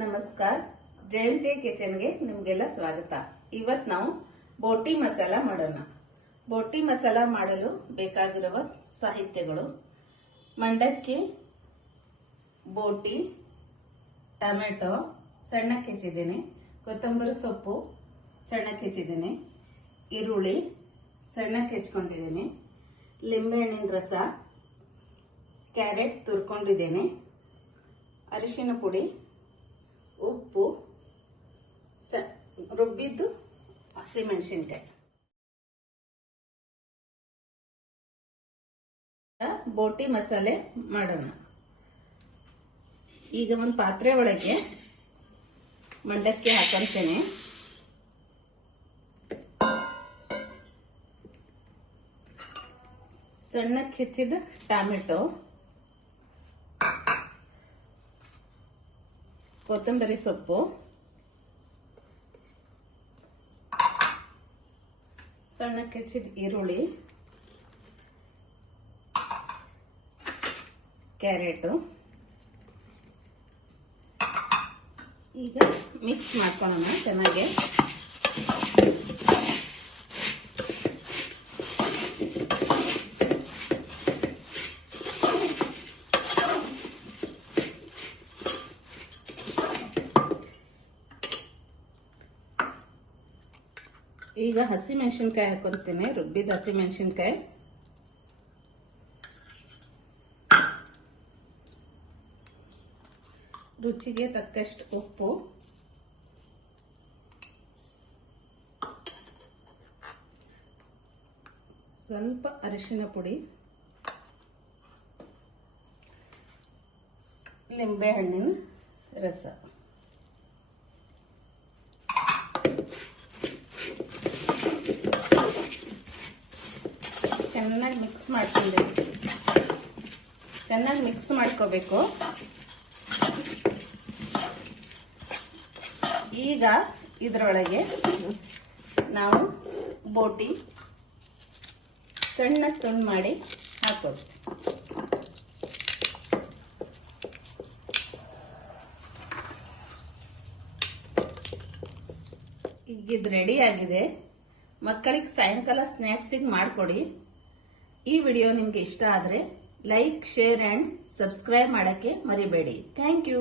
ನಮಸ್ಕಾರ. ಜಯಂತಿ ಕಿಚನ್ಗೆ ನಿಮಗೆಲ್ಲ ಸ್ವಾಗತ. ಇವತ್ತು ನಾವು ಬೋಟಿ ಮಸಾಲ ಮಾಡೋಣ. ಬೋಟಿ ಮಸಾಲ ಮಾಡಲು ಬೇಕಾಗಿರುವ ಸಾಹಿತ್ಯಗಳು: ಮಂಡಕ್ಕಿ, ಬೋಟಿ, ಟೊಮೆಟೊ ಸಣ್ಣಕ್ಕೆ ಹೆಚ್ಚಿದ್ದೀನಿ, ಕೊತ್ತಂಬರಿ ಸೊಪ್ಪು ಸಣ್ಣಕ್ಕೆ ಹೆಚ್ಚಿದ್ದೀನಿ, ಈರುಳ್ಳಿ ಸಣ್ಣಕ್ಕೆ ಹೆಚ್ಕೊಂಡಿದ್ದೀನಿ, ಲಿಂಬೆಹಣ್ಣಿನ ರಸ, ಕ್ಯಾರೆಟ್ ತುರ್ಕೊಂಡಿದ್ದೀನಿ, ಅರಿಶಿನ ಪುಡಿ, ಉಪ್ಪು, ರುಬ್ಬಿದ್ದು ಹಸಿಮೆಣಸಿನಕಾಯಿ. ಬೋಟಿ ಮಸಾಲೆ ಮಾಡೋಣ. ಈಗ ಒಂದು ಪಾತ್ರೆ ಒಳಗೆ ಮಂಡಕ್ಕಿ ಹಾಕೊಂತೇನೆ. ಸಣ್ಣಕ್ಕೆ ಹೆಚ್ಚಿದ ಟೊಮೆಟೊ, ಕೊತ್ತಂಬರಿ ಸೊಪ್ಪು, ಸಣ್ಣಕ್ಕೆ ಹೆಚ್ಚಿದ ಈರುಳ್ಳಿ, ಕ್ಯಾರೆಟು. ಈಗ ಮಿಕ್ಸ್ ಮಾಡ್ಕೊಳ್ಳೋಣ ಚೆನ್ನಾಗಿ. ಈಗ ಹಸಿಮೆಣಸಿನಕಾಯಿ ಹಾಕೊಂತೇನೆ, ರುಬ್ಬಿದ ಹಸಿಮೆಣಸಿನಕಾಯಿ, ರುಚಿಗೆ ತಕ್ಕಷ್ಟು ಉಪ್ಪು, ಸ್ವಲ್ಪ ಅರಿಶಿನ ಪುಡಿ, ಲಿಂಬೆಹಣ್ಣಿನ ರಸ. ಚೆನ್ನಾಗಿ ಮಿಕ್ಸ್ ಮಾಡ್ಕೊಂಡೆ. ಚೆನ್ನಾಗಿ ಮಿಕ್ಸ್ ಮಾಡ್ಕೋಬೇಕು. ಈಗ ಇದರೊಳಗೆ ನಾವು ಬೋಟಿ ಸಣ್ಣ ತುಂಡು ಮಾಡಿ ಹಾಕೋದು. ಈಗ ಇದು ರೆಡಿ ಆಗಿದೆ. ಮಕ್ಕಳಿಗೆ ಸಾಯಂಕಾಲ ಸ್ನ್ಯಾಕ್ಸಿಗೆ ಮಾಡಿಕೊಡಿ. ಈ ವಿಡಿಯೋ ನಿಮ್ಗೆ ಇಷ್ಟ ಆದರೆ ಲೈಕ್, ಶೇರ್ ಅಂಡ್ ಸಬ್ಸ್ಕ್ರೈಬ್ ಮಾಡಕ್ಕೆ ಮರಿಬೇಡಿ. Thank you.